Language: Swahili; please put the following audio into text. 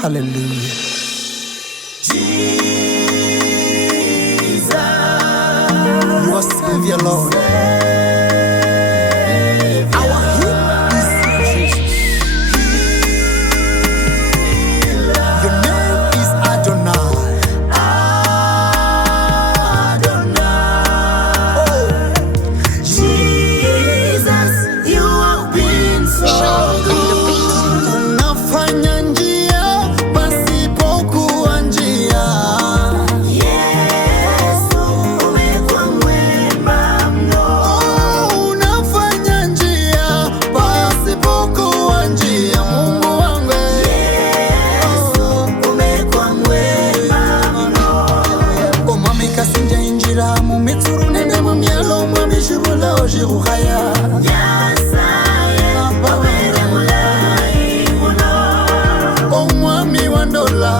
Hallelujah. Jesus, You are Savior, Lord. Our healer is Jesus. Your name is Adonai. Jesus, you have been so good. Unafanya njia pasipokuwa njia. Yesu, umekuwa mwema mno. Unafanya njia pasipokuwa njia, Mungu wangu. Yesu, umekuwa mwema mno. Omwami kasinja injira mu mitsuru nene mu myalo mwamishibula ojiruhaya. Nyasaye, wawere mulayi muno. Omwami wandola